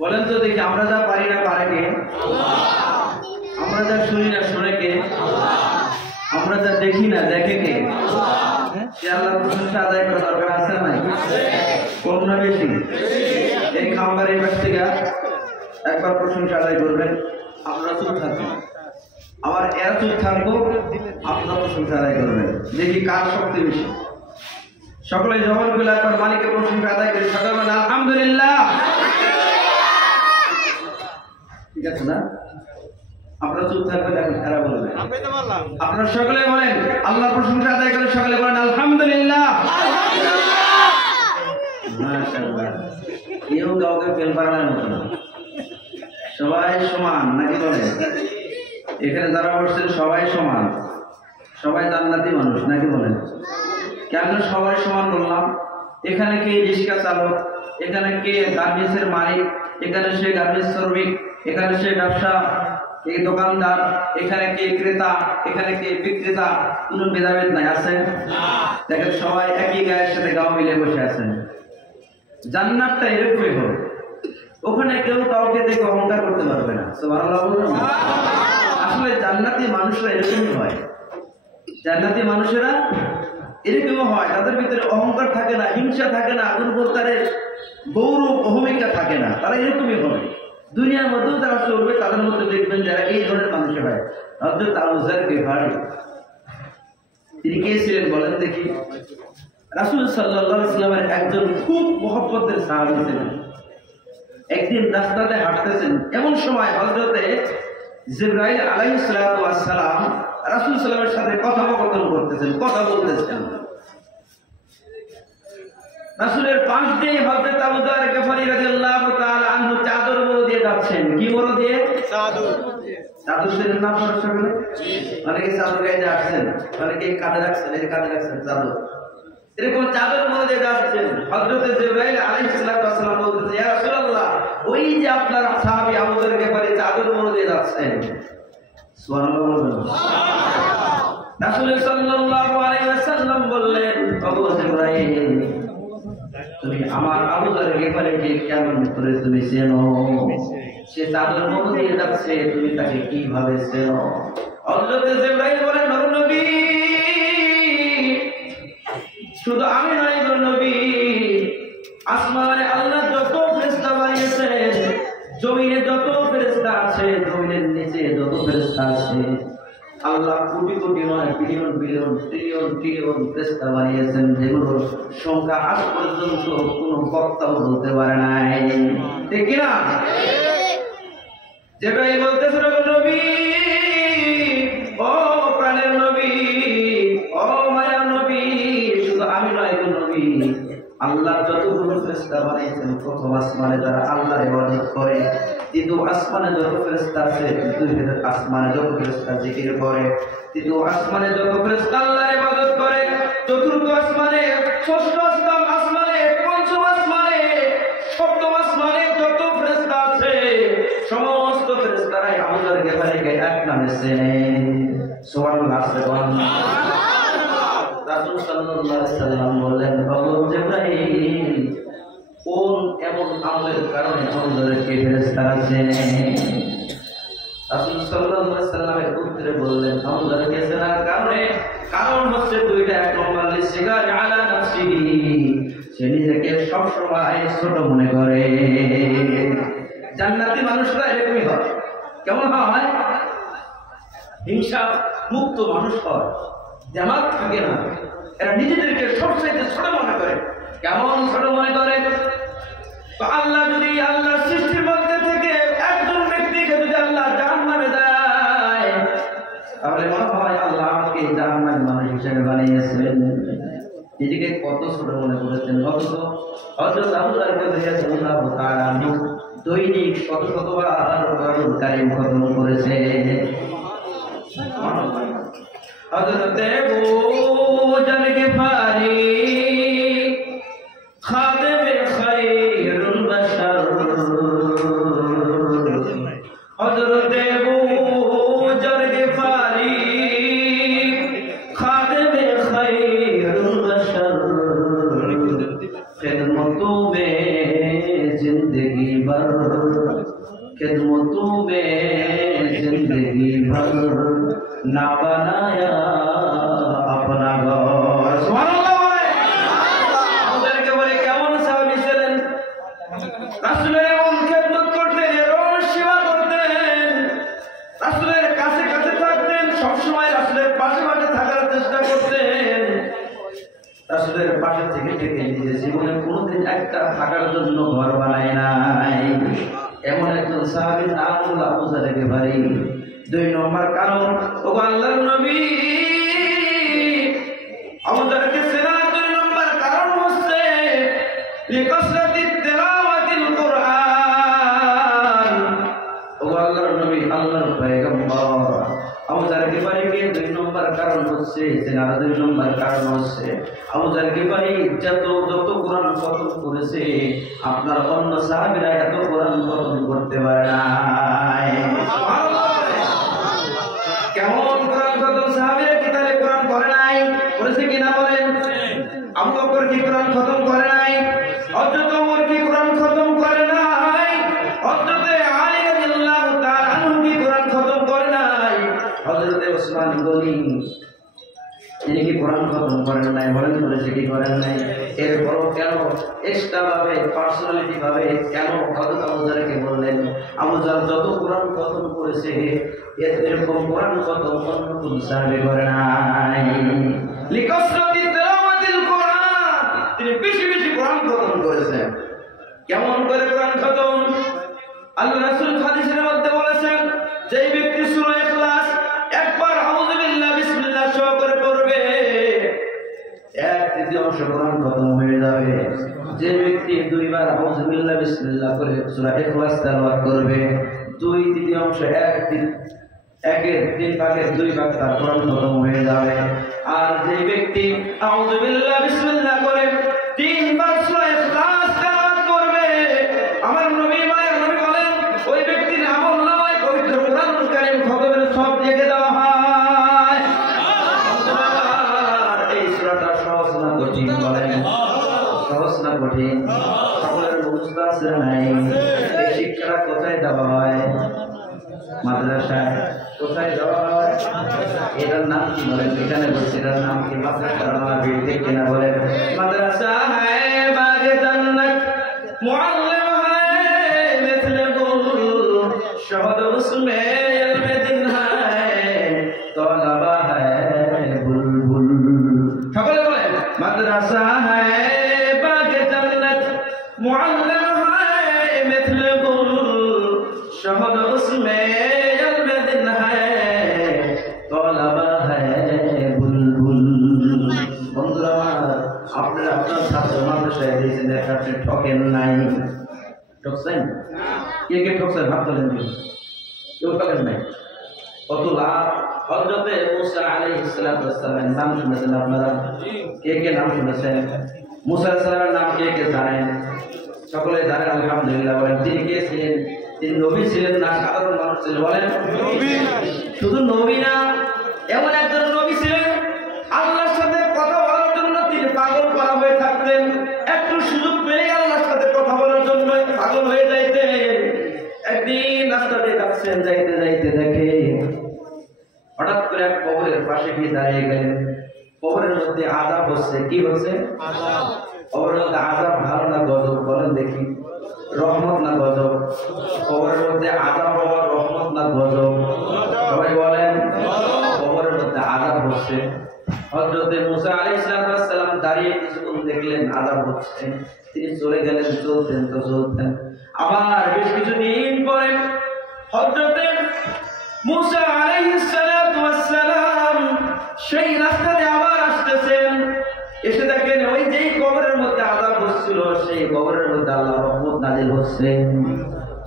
বলেন তো দেখি, আমরা যা পারি না পারে কে? আমরা যা শুনি না শুনে কে? আমরা যা দেখি না দেখে কে? সে আল্লাহর প্রশংসা আদায় করা দরকার আছে না? কম না বেশি? এই খাম্বার এই পাশ থেকে একবার প্রশংসা আদায় করবেন, আপনারা চুপ থাকবেন। আবার এরা চুপ থাকবো, আপনারা প্রশংসা আদায় করবেন। দেখি কার শক্তি বেশি। সকলে জবান খুলে একবার মালিকের প্রশংসা আদায় করি। সকলে বলেন আলহামদুলিল্লাহ। ঠিক আছে না? আপনারা চুপ থাকবেন, এখন এরা বলবেন। আপনারা সকলে বলেন আল্লাহর প্রশংসা আদায় করে, সকলে বলেন আলহামদুলিল্লাহ। মাশাআল্লাহ। কেউ কাউকে ফেল পারানোর মতো না, সবাই সমান নাকি বলেন? এখানে যারা বসছেন সবাই সমান, সবাই জান্নাতি মানুষ নাকি বলেন? কেন সবাই সমান বললাম? এখানে কে রিক্সা চালক, এখানে কে গার্মেন্টসের মালিক, এখানে সে গার্মেন্টস শ্রমিক, এখানে সে ব্যবসা এই দোকানদার, এখানে কে ক্রেতা, এখানে কে বিক্রেতা, কোনো ভেদাভেদ নাই, আছে? দেখেন সবাই একই গায়ের সাথে গাও মিলে বসে আছেন। জান্নাতটা এরকমই হবে, ওখানে কেউ কাউকে দেখে অহংকার করতে পারবে না। সুবহানাল্লাহ বলুন। আসলে জান্নাতি মানুষরা এরকমই হয়, জান্নাতি মানুষেরা এরকম হয়, তাদের ভিতরে অহংকার থাকে না, হিংসা থাকে না, দুর্বলতার গৌরব অহমিকা থাকে না, তারা এরকমই হবে। দুনিয়ার মধ্যেও যারা চলবে তাদের মধ্যে দেখবেন যারা এই ধরনের মানুষ হয়। হযরত আবু যর গিফারি তিনি কে ছিলেন বলেন দেখি? রাসূল সাল্লাল্লাহু আলাইহি ওয়াসাল্লামের একজন খুব মহব্বতের সাহাবী ছিলেন। একদিন রাস্তাতে হাঁটতেছেন, এমন সময় হযরতে জিবরাইল আলাইহিস সালাতু ওয়াস সালাম রাসূল সাল্লাল্লাহু আলাইহি ওয়াসাল্লামের সাথে কথোপকথন করতেছেন, কথা বলতেছেন। রাসূলের পাশ দিয়ে হযরত আবু যর গিফারি রাদিয়াল্লাহু তাআলা আনহু চাদর মোড় দিয়ে যাচ্ছেন। কি মোড় দিয়ে? চাদর। চাদর ছিলেন না আপনারা সকলে? অনেকে চাদর গায়ে যাচ্ছেন, অনেকে কাঁধে রাখছেন, এই কাঁধে রাখছেন চাদর। এরকম চাদর মোড় দিয়ে যাচ্ছেন। হযরত জিবরাইল আলাইহিস সালাতু ওয়াস সালাম বলতেছে, ইয়া রাসূলুল্লাহ, ওই যে আপনার সাহাবী আবু যর গিফারি চাদর মোড় দিয়ে যাচ্ছেন। সুবহানাল্লাহ বলবেন। রাসূল সাল্লাল্লাহু আলাইহি ওয়াসাল্লাম বললেন, আবু জিবরাইল, তুমি আমার আবু যর গিফারিকে কেমন করে তুমি চেনো? সে চাদর মোড় দিয়ে যাচ্ছে, তুমি তাকে কিভাবে চেনো? হযরত জিবরাইল বলেন, ও নবী, শুধু আমি নই গো নবী, আসমানে আল্লাহ যত ফেরেশতা বানিয়েছেন, জমিনে যত ফেরেশতা আছে, জমিনের নিচে যত ফেরেশতা আছে, আল্লাহ কোটি কোটি নয়, বিলিয়ন বিলিয়ন ট্রিলিয়ন ট্রিলিয়ন ফেরেশতা বানিয়েছেন, যেগুলোর সংখ্যা আজ পর্যন্ত কোনো বক্তাও বলতে পারে নাই। ঠিক কিনা? জিবরাইল বলতেছে, নবী, ও প্রাণের নবী, ও মায়ার নবী, শুধু আমি নয় গো নবী, আল্লাহ যতগুলো ফেরেশতা বানিয়েছেন, প্রথম আসমানে যারা আল্লাহর ইবাদত করে, দ্বিতীয় আসমানে যত ফেরেশতা আছে, তৃতীয় আসমানে যত ফেরেশতা জিকির করে, তৃতীয় আসমানে যত ফেরেশতা আল্লাহর ইবাদত করে, চতুর্থ আসমানে, ষষ্ঠ আসমানে, পঞ্চম আসমানে, সপ্তম আসমানে যত ফেরেশতা আছে, সমস্ত ফেরেশতারাই আবু যর গিফারিকে এক নামে চেনে। সুবহানাল্লাহ। রাসূল সাল্লাল্লাহু আলাইহি ওয়াসাল্লাম বললেন, আবু জিবরাইল, কোন এমন আমলের কারণে আবু যরকে ফেরেশতারা চেনে? রাসূল সাল্লাল্লাহু আলাইহি ওয়াসাল্লামের উত্তরে বললেন, আবু যরকে চেনার কারণ হচ্ছে দুইটা। এক নম্বর, লিসিগার আলা নাফসিহি, সে নিজেকে সব সময় ছোট মনে করে। জান্নাতি মানুষরা এরকমই হয়। কেমন হয়? হিংসা মুক্ত মানুষ হয়, জামাত থাকে না, এরা নিজেদেরকে সবচেয়ে ছোট মনে করে। কেমন ছোট মনে করে? তো আল্লাহ যদি আল্লাহ সৃষ্টির মধ্যে থেকে একজন ব্যক্তিকে যদি আল্লাহ জাহান্নামে দেয়, তাহলে মনে হয় আল্লাহ আমাকে জাহান্নামের মানুষ হিসেবে বানিয়েছিলেন। নিজেকে কত ছোট মনে করেছেন। অথচ হযরত আবু যর রাদিয়াল্লাহু তাআলা দৈনিক শত শতবার কোরআনুল কারীম খতম করেছে। হযরত আবু যর গিফারি খাদেমে খায়রুল বাশার, হযরত আবু যর গিফারি খাদেমে খায়রুল বাশার, খিদমতোं में जिंदगी भर, खिदमतों में जिंदगी भर, ना बनाया अपना घर। सुभानाल्लाह বলে। আমাদেরকে বলে কেমন সাহাবী ছিলেন, রাসূলের এমন খেদমত করতেন, এমন সেবা করতেন, রাসূলের কাছে কাছে থাকতেন, সবসময় রাসূলের পাশে পাশে থাকার চেষ্টা করতেন। রাসূলের পাশে থেকে থেকে নিজের জীবনে কোনোদিন একটা থাকার জন্য ঘর বানায় নাই। এমন একজন সাহাবীর নাম হলো আবু যার গিফারি। 2 নম্বর কারণ, ও আল্লাহর নবী আবু যারকে চেনার 2 নম্বর কারণ হচ্ছে লিকাসরাতি তিলাওয়াতিল কুরআন। ও আল্লাহর নবী, আল্লাহর পয়গম্বর আবু যার গিফারিকে 2 নম্বর কারণ হচ্ছে চেনার 2 নম্বর কারণ হচ্ছে আবু যার গিফারি যত কোরআন খতম করেছে, আপনার অন্য সাহাবীরা এত কোরআন খতম করতে পারে নাই। কেমন কোরআন খতম? সাহাবীরা কি তাহলে কোরআন পড়ে নাই? পড়েছে কিনা বলেন? আবু বকর কি কোরআন খতম করে নাই? হযরত ওমর কি কোরআন খতম করে নাই? হযরত আলী রাদিয়াল্লাহু তাআলা আনহু কি কোরআন খতম করে নাই? হযরত ওসমান গনি তিনি কি কোরআন খতম করেন নাই? বলেন করেছে কি করেন নাই? এরপরও কেন এক্সট্রা ভাবে পার্সোনালিটি ভাবে কেন হযরত আবু যারকে বললেন? আবু যার যত কোরআন খতম করেছে এরকম কোরআন খতম অন্য কোন সাহাবী করে নাই। লিকাসরাতি তিলাওয়াতিল কুরআন, তিনি বেশি বেশি কোরআন খতম করেছেন। কেমন করে কোরআন খতম? আল্লাহ রাসূল হাদিসের মধ্যে বলেছেন, যেই ব্যক্তি সূরা ইখলাস একবার আউযু বিল্লাহ বিসমিল্লাহ সহ করে পড়বে, 1/3 কোরআন খতম হয়ে যাবে। যে ব্যক্তি 2 বার আউযু বিল্লাহ বিসমিল্লাহ করে সূরা ইখলাস তেলাওয়াত করবে, 2/3 একের 3 ভাগের 2 ভাগ তার কোরআন খতম হয়ে যাবে। আর যে ব্যক্তি আউযু বিল্লাহ বিসমিল্লাহ করে 3 বার সূরা ইখলাস তেলাওয়াত করবে, আমার নবী মায়ের নবী বলেন, ওই ব্যক্তির আমলনামায় পবিত্র কোরআনুল কারীম খতমের সব লিখে দেওয়া হয়। এই সূরাটা সহজ না কঠিন? বলেন সহজ না কঠিন? সকলের মুখস্থ আছে নাই? এই শিক্ষাটা কোথায় দেওয়া হয়? মাদ্রাসায়। কোথায় দেওয়া হয়? এটার নাম কি বলেন? এখানে বলছি এটার নাম কি? মাদ্রাসা আমার বিল্ডিং কিনা বলেন? মাদ্রাসা হ্যায় বাগে জান্নাত, মুআল্লিম হ্যায় মিথলে গুল, শহদ উসমে ইলমে দিন হ্যায়, তলবা হ্যায় বুলবুল। সকলে বলেন মাদ্রাসা হ্যায় বাগে জান্নাত, মুআল্লিম হ্যায় মিথলে গুল, শহদ উসমে ইলমে দিন হ্যায়, তলবা হ্যায় বুলবুল। বন্ধুরা আমার, আপনারা আপনার ছাত্র মাদ্রাসায় দিয়েছেন, আপনি ঠকেন নাই? ঠকছেন? কে কে ঠকছেন? ভাব তোলেন। কেউ ঠকেন নাই? কত লাভ! হযরতে মুসা আলাইহিস সালাতু ওয়াস সালামের নাম শুনেছেন আপনারা? কে কে নাম শুনেছেন? মুসা আলাইহিস সালামের নাম কে কে জানেন? সকলে জানেন আলহামদুলিল্লাহ। বলেন তিনি কে ছিলেন? তিনি নবী ছিলেন না সাধারণ মানুষ ছিলেন? বলেন নবী। শুধু নবী না, এমন একজন নবী ছিলেন আল্লাহর সাথে কথা বলার জন্য তিনি পাগল করা হয়ে থাকতেন। একটু সুযোগ পেলে আল্লাহর সাথে কথা বলার জন্য পাগল হয়ে যাইতেন। একদিন রাস্তা দিয়ে যাচ্ছেন, যাইতে যাইতে দেখে হঠাৎ করে এক কবরের পাশে গিয়ে দাঁড়িয়ে গেলেন। কবরের মধ্যে আযাব হচ্ছে। কি হচ্ছে? আযাব। কবরের মধ্যে আযাব ভালো না গজব? বলেন দেখি। রহমত না গজব? কবরের মধ্যে আযাব হওয়া রহমত না গজব? সবাই বলেন। কবরের মধ্যে আযাব হচ্ছে। হযরতে মুসা আলাইহিস সালাম দাঁড়িয়ে কিছুক্ষণ দেখলেন আযাব হচ্ছে, তিনি চলে গেলেন। চলতেন তো চলতেন। আবার বেশ কিছুদিন পরে হযরতে মুসা আলাইহিস সালাম সেই রাস্তাতে আবার আসতেছেন। এসে দেখেন ওই যেই কবরের মধ্যে আযাব হচ্ছিল, সেই কবরের মধ্যে আল্লাহর রহমত নাযিল হচ্ছে।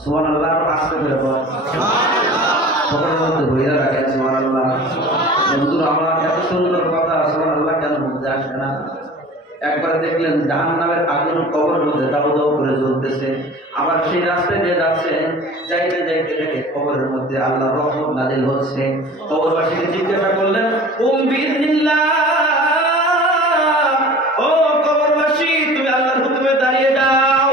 সুবহানাল্লাহ। আসতে করে বল সুবহানাল্লাহ। কবরের মধ্যে বইরা রাখেন সুবহানাল্লাহ। বন্ধুরা আমরা এত সুন্দর কথা সুবহানাল্লাহ কেন বলতে আসে না? একবার দেখলেন জাহান্নামের আগুন কবরের মধ্যে দাউ দাউ করে জ্বলতেছে। আবার সেই রাস্তায় দিয়ে যাচ্ছেন, যাইতে যাইতে দেখে কবরের মধ্যে আল্লাহর রহমত নাযিল হচ্ছে। কবরবাসীকে জিজ্ঞাসা করলেন, বিইذنিল্লাহ, ও কবরবাসী তুমি আল্লাহর হুকুমে দাঁড়িয়ে যাও।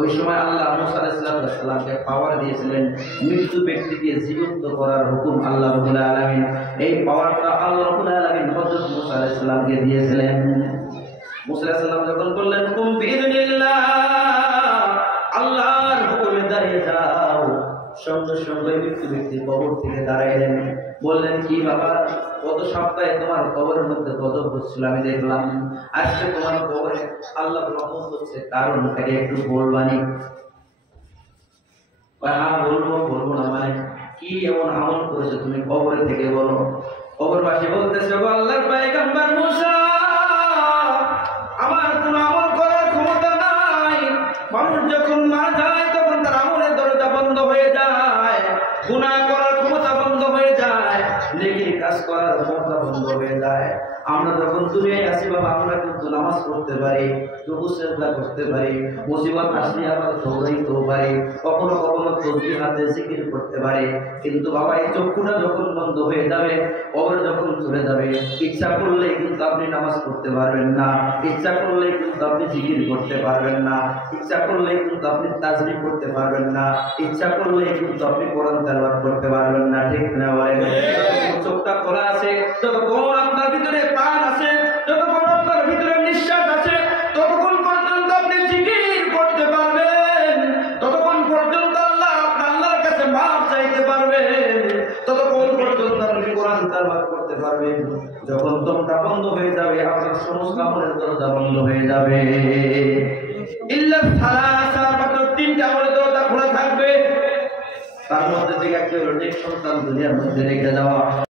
ওই সময় আল্লাহ মুসা আলাইহিস সালামকে পাওয়ার দিয়েছিলেন মৃত্যু ব্যক্তিকে জীবন্ত করার হুকুম আল্লাহ রাব্বুল আলামিন। এই পাওয়ারটা আল্লাহ রাব্বুল আলামিন হযরত মুসা আলাইহিস সালামকে দিয়েছিলেন। মুসা আলাইহিস সালাম যখন বললেন কুম বিইذنিল্লাহ, আল্লাহর হুকুমে দাঁড়িয়ে যাও, সঙ্গে সঙ্গে মৃত্যু ব্যক্তি কবর থেকে দাঁড়াইলেন। বললেন কি বাবা, গত সপ্তাহে তোমার কবরের মধ্যে গজব হচ্ছিল আমি দেখলাম, আজকে তোমার কবরে আল্লাহ রহমত হচ্ছে, কারণটাকে একটু বলবানি? হ্যাঁ বলবো না মানে কি এমন আমল করেছো তুমি কবরে থেকে বলো। কবরবাসী বলতেছে গো আল্লাহর পয়গম্বর মুসা, আমার কোনো আমল করার ক্ষমতা নাই। মানুষ যখন মারা যায় তখন তার আমলের দরজা বন্ধ হয়ে যায়, গুনাহ করার ক্ষমতা বন্ধ হয়ে যায়, নেকির কাজ করার ক্ষমতা বন্ধ হয়ে যায়। আমরা যখন দুনিয়ায় আসি বাবা, আমরা কিন্তু নামাজ পড়তে পারি, রুকু সিজদা করতে পারি, মুসিবত আসলে আমরা দৌড়াইতেও পারি, কখনো কখনো তসবিহ হাতে জিকির করতে পারি। কিন্তু বাবা এই চক্ষুটা যখন বন্ধ হয়ে যাবে, কবর যখন চলে যাবে, ইচ্ছা করলে কিন্তু আপনি নামাজ পড়তে পারবেন না, ইচ্ছা করলে কিন্তু আপনি জিকির করতে পারবেন না, ইচ্ছা করলে কিন্তু আপনি তাজবিহ করতে পারবেন না, ইচ্ছা করলে কিন্তু আপনি কোরআন তেলাওয়াত করতে পারবেন না। ঠিক না বলেন? চোখটা খোলা আছে, যতক্ষণ আপনার ভিতরে প্রাণ আছে, যতক্ষণ আপনার ভিতরে নিঃশ্বাস আছে, ততক্ষণ পর্যন্ত আপনি জিকির করতে পারবেন, ততক্ষণ পর্যন্ত আল্লাহর কাছে মাফ চাইতে পারবেন, ততক্ষণ পর্যন্ত আপনি কোরআন তেলাওয়াত করতে পারবেন। যখন দমটা বন্ধ হয়ে যাবে, আপনার সমস্ত আমলের দরজা বন্ধ হয়ে যাবে। ইল্লা সালাসা, মাত্র তিনটা আমলের দরজা খোলা থাকবে। তার মধ্যে থেকে একটা হলো নেক সন্তান দুনিয়ার মধ্যে রেখে যাওয়া।